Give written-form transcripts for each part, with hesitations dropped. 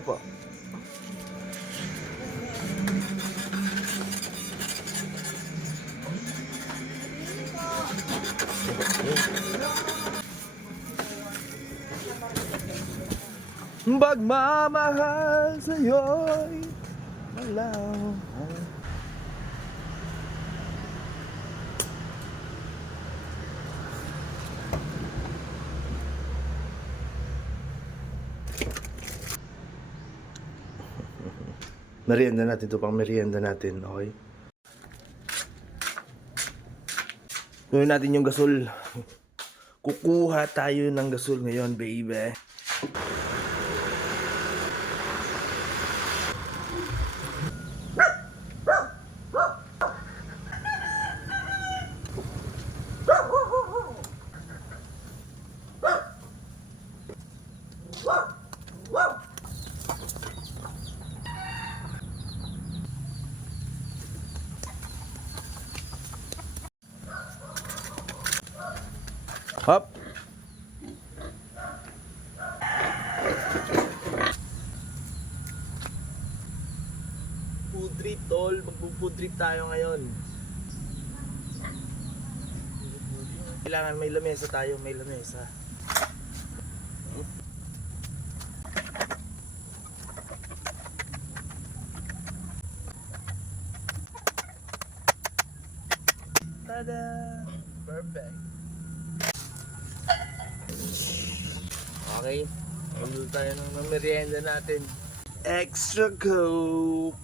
Ate po. Pagmamahal sa'yo'y malaw. Merienda natin ito, pang merienda natin, okay? Gawin natin yung gasol. Kukuha tayo ng gasol ngayon, baby. Hop. Food trip, tol. Mag-food trip tayo ngayon. Kailangan may lamesa tayo, may lamesa. Tada! Perfect. Okay, magluto tayo ng merienda natin. Extra Coke.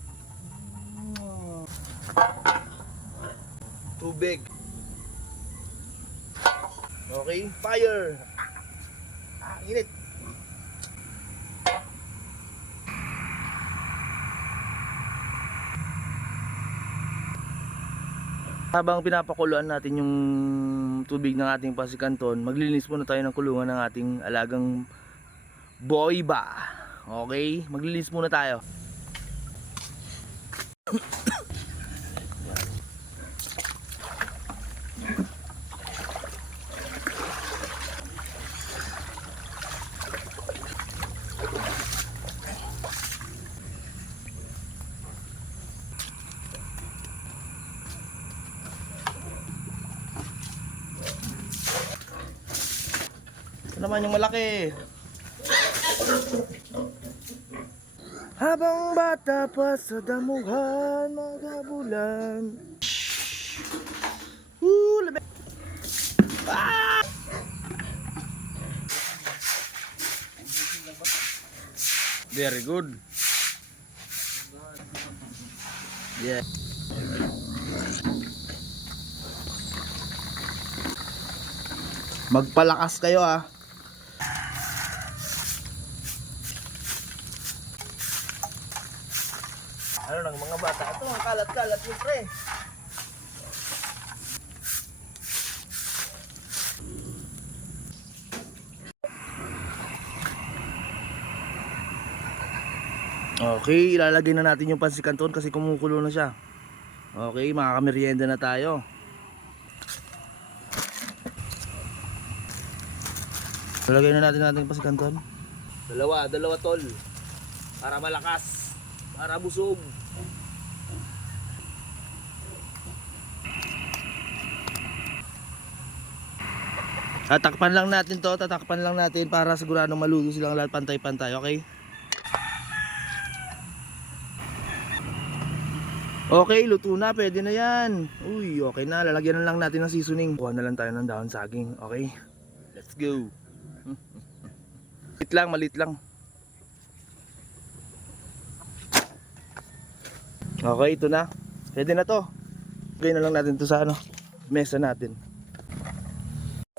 Tubig. Okay, fire. Init. Habang pinapakuluan natin yung tubig ng ating pasikanton, maglilinis muna tayo ng kulungan ng ating alagang boy ba. Okay? Maglilinis muna tayo. Ito naman yung malaki. Habang bata pa sa damuhan, magabulan. Labi. Ah! Very good. Yeah. Magpalakas kayo ah. Ano ng mga bata? Ito ang kalat-kalat yung pre. Okay, ilalagay na natin yung pansikanton kasi kumukulo na siya. Okay, makakameryenda na tayo. Ilalagay na natin yung pansikanton. Dalawa tol. Para malakas. Para busog. Tatakpan lang natin to, tatakpan lang natin para siguradong maluto silang lahat pantay-pantay, okay? Okay, luto na, pwede na yan. Uy, okay na, lalagyan na lang natin ng seasoning. Kuha na lang tayo ng dahon saging, okay? Let's go. Malit lang. Okay, ito na. Pwede na to. Okay na lang natin to sa mesa natin.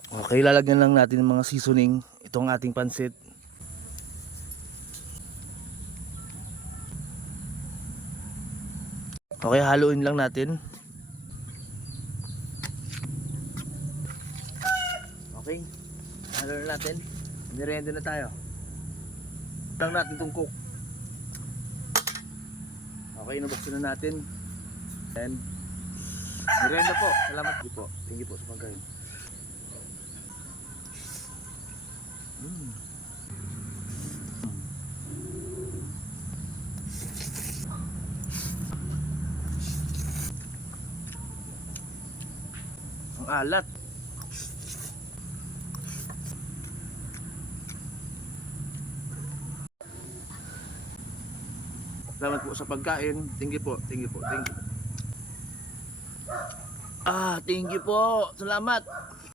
Okay, lalagyan lang natin ng mga seasoning itong ating pansit. Okay, haluin lang natin. Okay, haluin natin. Nirenda na tayo. Lang natin itong cook. Okay, nabuksan na natin. And nirenda po. Salamat po. Thank you po sa pagkain. Alat. Salamat po sa pagkain. Thank you po. Thank you po. Thank you. Thank you po. Salamat.